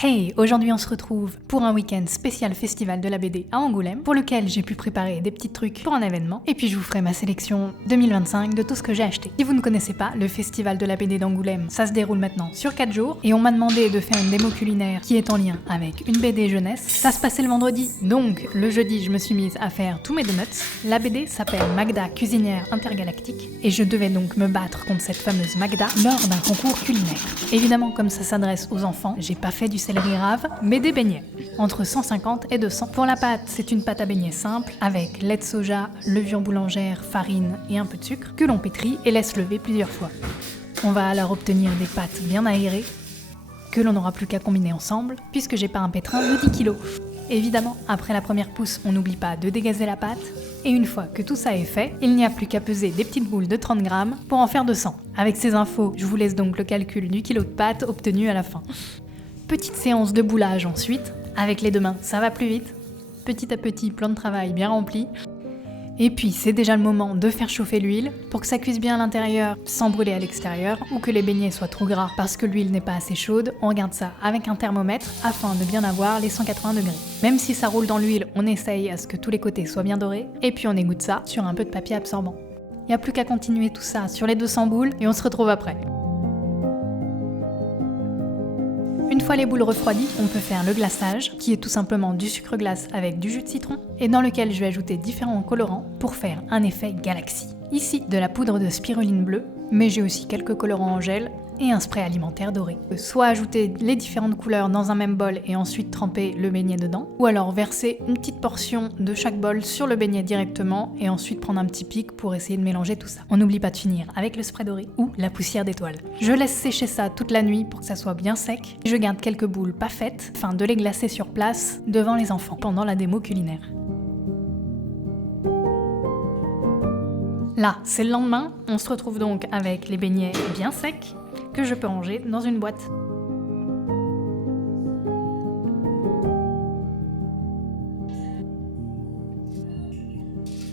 Hey, aujourd'hui on se retrouve pour un week-end spécial festival de la BD à Angoulême, pour lequel j'ai pu préparer des petits trucs pour un événement, et puis je vous ferai ma sélection 2025 de tout ce que j'ai acheté. Si vous ne connaissez pas, le festival de la BD d'Angoulême, ça se déroule maintenant sur 4 jours, et on m'a demandé de faire une démo culinaire qui est en lien avec une BD jeunesse. Ça se passait le vendredi, donc le jeudi je me suis mise à faire tous mes donuts. La BD s'appelle Magda, cuisinière intergalactique, et je devais donc me battre contre cette fameuse Magda lors d'un concours culinaire. Évidemment, comme ça s'adresse aux enfants, j'ai pas fait du céleri rave, mais des beignets, entre 150 et 200. Pour la pâte, c'est une pâte à beignets simple, avec lait de soja, levure boulangère, farine et un peu de sucre, que l'on pétrit et laisse lever plusieurs fois. On va alors obtenir des pâtes bien aérées, que l'on n'aura plus qu'à combiner ensemble, puisque j'ai pas un pétrin de 10 kg. Évidemment, après la première pousse, on n'oublie pas de dégazer la pâte, et une fois que tout ça est fait, il n'y a plus qu'à peser des petites boules de 30 grammes pour en faire 200. Avec ces infos, je vous laisse donc le calcul du kilo de pâte obtenu à la fin. Petite séance de boulage ensuite, avec les deux mains ça va plus vite, petit à petit plan de travail bien rempli, et puis c'est déjà le moment de faire chauffer l'huile pour que ça cuise bien à l'intérieur sans brûler à l'extérieur ou que les beignets soient trop gras parce que l'huile n'est pas assez chaude. On regarde ça avec un thermomètre afin de bien avoir les 180 degrés. Même si ça roule dans l'huile, on essaye à ce que tous les côtés soient bien dorés et puis on égoutte ça sur un peu de papier absorbant. Il n'y a plus qu'à continuer tout ça sur les 200 boules et on se retrouve après. Une fois les boules refroidies, on peut faire le glaçage, qui est tout simplement du sucre glace avec du jus de citron, et dans lequel je vais ajouter différents colorants pour faire un effet galaxie. Ici, de la poudre de spiruline bleue, mais j'ai aussi quelques colorants en gel et un spray alimentaire doré. Soit ajouter les différentes couleurs dans un même bol et ensuite tremper le beignet dedans, ou alors verser une petite portion de chaque bol sur le beignet directement et ensuite prendre un petit pic pour essayer de mélanger tout ça. On n'oublie pas de finir avec le spray doré ou la poussière d'étoile. Je laisse sécher ça toute la nuit pour que ça soit bien sec. Je garde quelques boules pas faites, afin de les glacer sur place devant les enfants pendant la démo culinaire. Là, c'est le lendemain, on se retrouve donc avec les beignets bien secs que je peux ranger dans une boîte.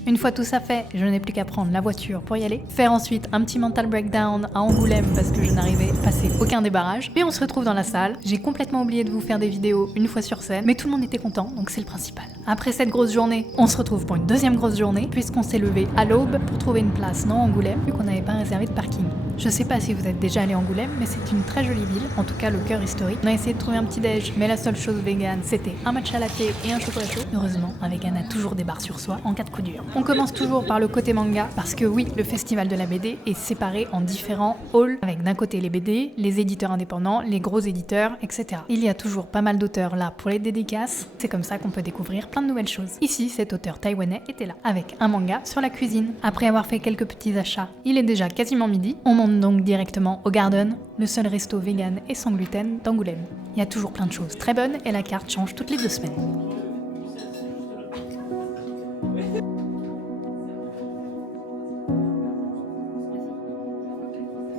Une fois tout ça fait, je n'ai plus qu'à prendre la voiture pour y aller, faire ensuite un petit mental breakdown à Angoulême parce que je n'arrivais à passer aucun des barrages, et on se retrouve dans la salle. J'ai complètement oublié de vous faire des vidéos une fois sur scène, mais tout le monde était content, donc c'est le principal. Après cette grosse journée, on se retrouve pour une deuxième grosse journée, puisqu'on s'est levé à l'aube pour trouver une place dans Angoulême, vu qu'on n'avait pas réservé de parking. Je sais pas si vous êtes déjà allé à Angoulême, mais c'est une très jolie ville, en tout cas le cœur historique. On a essayé de trouver un petit déj, mais la seule chose vegan, c'était un matcha latte et un chocolat chaud. Heureusement, un vegan a toujours des barres sur soi en cas de coup dur. On commence toujours par le côté manga, parce que oui, le festival de la BD est séparé en différents halls, avec d'un côté les BD, les éditeurs indépendants, les gros éditeurs, etc. Il y a toujours pas mal d'auteurs là pour les dédicaces, c'est comme ça qu'on peut découvrir plein de nouvelles choses. Ici, cet auteur taïwanais était là, avec un manga sur la cuisine. Après avoir fait quelques petits achats, il est déjà quasiment midi, on monte donc directement au Garden, le seul resto vegan et sans gluten d'Angoulême. Il y a toujours plein de choses très bonnes et la carte change toutes les 2 semaines.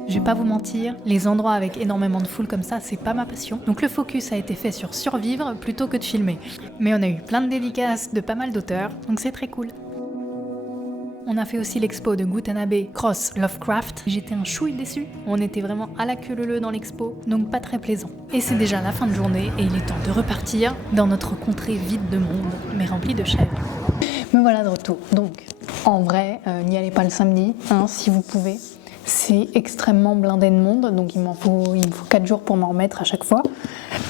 Je vais pas vous mentir, les endroits avec énormément de foule comme ça, c'est pas ma passion. Donc le focus a été fait sur survivre plutôt que de filmer. Mais on a eu plein de dédicaces de pas mal d'auteurs, donc c'est très cool. On a fait aussi l'expo de Gutanabe Cross Lovecraft. J'étais un chouille déçu. On était vraiment à la queue leu dans l'expo, donc pas très plaisant. Et c'est déjà la fin de journée et il est temps de repartir dans notre contrée vide de monde, mais remplie de chèvres. Me voilà de retour. Donc, en vrai, n'y allez pas le samedi, si vous pouvez. C'est extrêmement blindé de monde, donc il me faut 4 jours pour m'en remettre à chaque fois.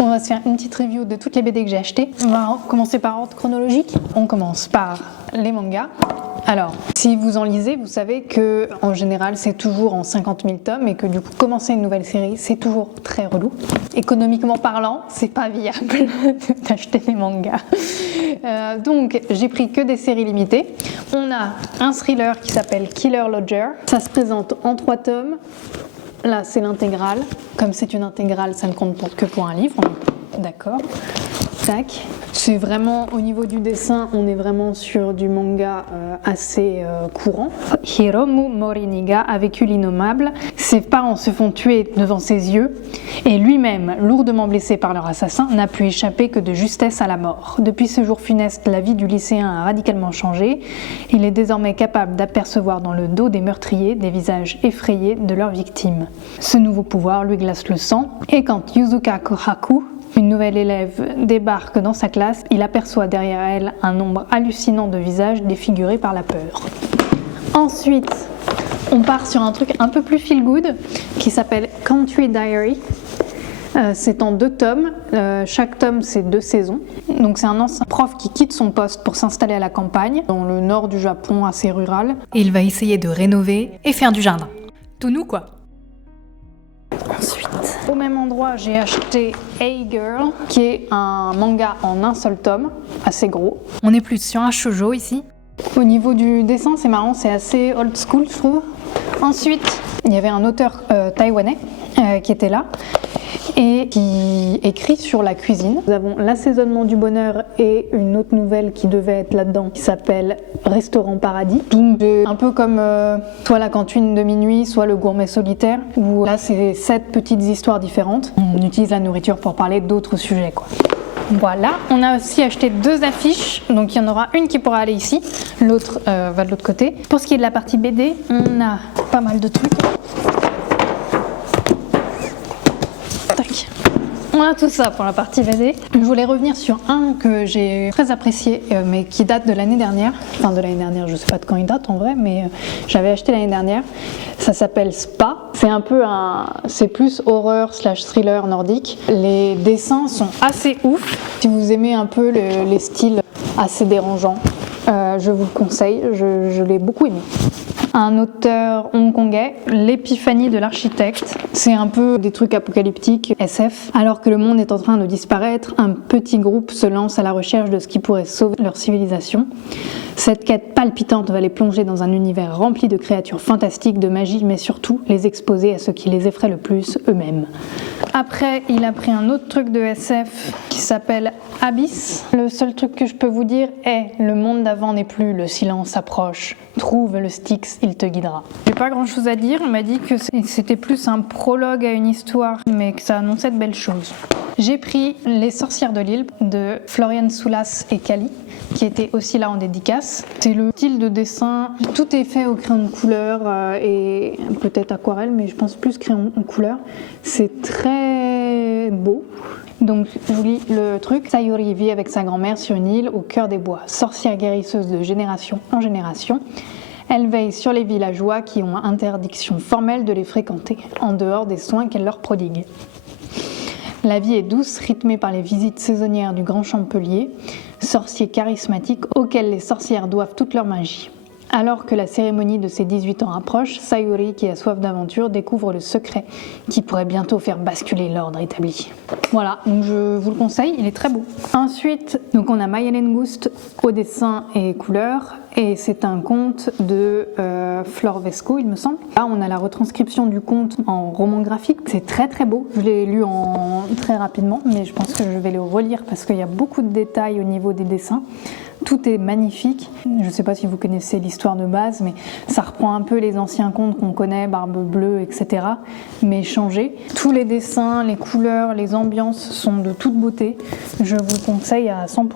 On va se faire une petite review de toutes les BD que j'ai achetées. On va commencer par ordre chronologique. On commence par les mangas. Alors, si vous en lisez, vous savez que en général c'est toujours en 50 000 tomes et que du coup commencer une nouvelle série c'est toujours très relou. Économiquement parlant, c'est pas viable d'acheter des mangas. Donc j'ai pris que des séries limitées. On a un thriller qui s'appelle Killer Lodger. Ça se présente en 3 tomes. Là c'est l'intégrale. Comme c'est une intégrale, ça ne compte que pour un livre. D'accord. Tac. C'est vraiment, au niveau du dessin, on est vraiment sur du manga assez courant. Hiromu Moriniga a vécu l'innommable. Ses parents se font tuer devant ses yeux et lui-même, lourdement blessé par leur assassin, n'a pu échapper que de justesse à la mort. Depuis ce jour funeste, la vie du lycéen a radicalement changé. Il est désormais capable d'apercevoir dans le dos des meurtriers des visages effrayés de leurs victimes. Ce nouveau pouvoir lui glace le sang et quand Yuzuka Kohaku Une nouvelle élève débarque dans sa classe, il aperçoit derrière elle un nombre hallucinant de visages défigurés par la peur. Ensuite, on part sur un truc un peu plus feel good qui s'appelle Country Diary. C'est en 2 tomes, chaque tome c'est 2 saisons. Donc c'est un ancien prof qui quitte son poste pour s'installer à la campagne, dans le nord du Japon assez rural. Et il va essayer de rénover et faire du jardin. Tout nous quoi. Ensuite, au même endroit, j'ai acheté Hey Girl, qui est un manga en un seul tome, assez gros. On est plus sur un shoujo ici. Au niveau du dessin, c'est marrant, c'est assez old school, je trouve. Ensuite, il y avait un auteur taïwanais qui était là et qui écrit sur la cuisine. Nous avons L'assaisonnement du bonheur et une autre nouvelle qui devait être là-dedans qui s'appelle Restaurant Paradis. Donc un peu comme soit La cantine de minuit, soit Le gourmet solitaire, où là c'est 7 petites histoires différentes. On utilise la nourriture pour parler d'autres sujets, quoi. Voilà, on a aussi acheté 2 affiches, donc il y en aura une qui pourra aller ici, l'autre va de l'autre côté. Pour ce qui est de la partie BD, on a pas mal de trucs. Tac. On a tout ça pour la partie BD. Je voulais revenir sur un que j'ai très apprécié, mais qui date de l'année dernière. Enfin de l'année dernière, je sais pas de quand il date en vrai, mais j'avais acheté l'année dernière. Ça s'appelle Spa. C'est un peu c'est plus horreur / thriller nordique. Les dessins sont assez ouf. Si vous aimez un peu les styles assez dérangeants, je vous le conseille. Je l'ai beaucoup aimé. Un auteur hongkongais, L'épiphanie de l'architecte. C'est un peu des trucs apocalyptiques, SF. Alors que le monde est en train de disparaître, un petit groupe se lance à la recherche de ce qui pourrait sauver leur civilisation. Cette quête palpitante va les plonger dans un univers rempli de créatures fantastiques, de magie, mais surtout les exposer à ce qui les effraie le plus, eux-mêmes. Après, il a pris un autre truc de SF qui s'appelle Abyss. Le seul truc que je peux vous dire est « Le monde d'avant n'est plus, le silence approche. Trouve le Styx, il te guidera ». J'ai pas grand chose à dire, il m'a dit que c'était plus un prologue à une histoire, mais que ça annonçait de belles choses. J'ai pris Les sorcières de l'île de Florian Soulas et Kali, qui était aussi là en dédicace. C'est le style de dessin, tout est fait au crayon de couleur et peut-être aquarelle, mais je pense plus crayon de couleur. C'est très beau. Donc je vous lis le truc. Sayuri vit avec sa grand-mère sur une île au cœur des bois, sorcière guérisseuse de génération en génération. Elle veille sur les villageois qui ont interdiction formelle de les fréquenter, en dehors des soins qu'elle leur prodigue. La vie est douce, rythmée par les visites saisonnières du grand Champelier, sorcier charismatique auquel les sorcières doivent toute leur magie. Alors que la cérémonie de ses 18 ans approche, Sayuri, qui a soif d'aventure, découvre le secret qui pourrait bientôt faire basculer l'ordre établi. Voilà, donc je vous le conseille, il est très beau. Ensuite, donc on a Mayelen Gust au dessin et couleurs, et c'est un conte de Flore Vesco, il me semble. Là, on a la retranscription du conte en roman graphique, c'est très très beau. Je l'ai lu très rapidement, mais je pense que je vais le relire parce qu'il y a beaucoup de détails au niveau des dessins. Tout est magnifique. Je ne sais pas si vous connaissez l'histoire de base, mais ça reprend un peu les anciens contes qu'on connaît, Barbe Bleue, etc., mais changé. Tous les dessins, les couleurs, les ambiances sont de toute beauté. Je vous le conseille à 100%.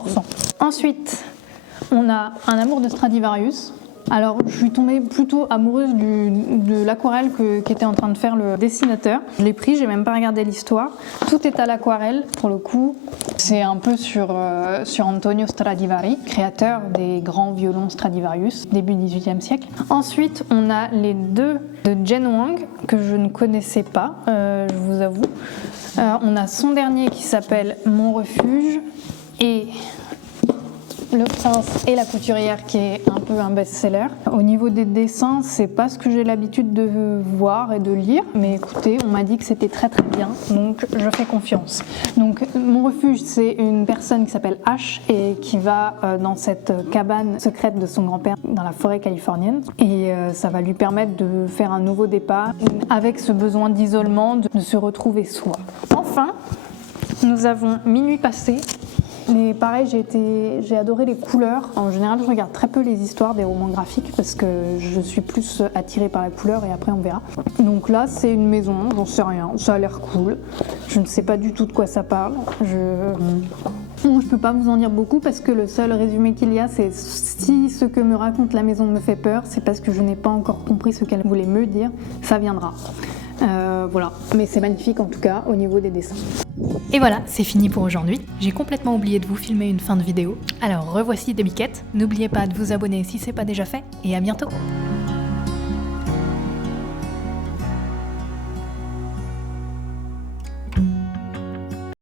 Ensuite, on a Un amour de Stradivarius. Alors, je suis tombée plutôt amoureuse de l'aquarelle qu'était en train de faire le dessinateur. Je l'ai pris, j'ai même pas regardé l'histoire. Tout est à l'aquarelle, pour le coup. C'est un peu sur Antonio Stradivari, créateur des grands violons Stradivarius, début 18e siècle. Ensuite, on a les 2 de Jen Wang, que je ne connaissais pas, je vous avoue. On a son dernier qui s'appelle Mon refuge et Le prince et la couturière, qui est un peu un best-seller. Au niveau des dessins, c'est pas ce que j'ai l'habitude de voir et de lire, mais écoutez, on m'a dit que c'était très très bien, donc je fais confiance. Donc Mon refuge, c'est une personne qui s'appelle Ash et qui va dans cette cabane secrète de son grand-père dans la forêt californienne, et ça va lui permettre de faire un nouveau départ avec ce besoin d'isolement, de se retrouver soi. Enfin, nous avons Minuit passé. Mais pareil, j'ai adoré les couleurs. En général, je regarde très peu les histoires des romans graphiques parce que je suis plus attirée par la couleur et après on verra. Donc là, c'est une maison, j'en sais rien, ça a l'air cool. Je ne sais pas du tout de quoi ça parle. Je peux pas vous en dire beaucoup parce que le seul résumé qu'il y a, c'est si ce que me raconte la maison me fait peur, c'est parce que je n'ai pas encore compris ce qu'elle voulait me dire. Ça viendra. Voilà, mais c'est magnifique en tout cas au niveau des dessins. Et voilà, c'est fini pour aujourd'hui. J'ai complètement oublié de vous filmer une fin de vidéo. Alors revoici des biquettes. N'oubliez pas de vous abonner si c'est pas déjà fait et à bientôt.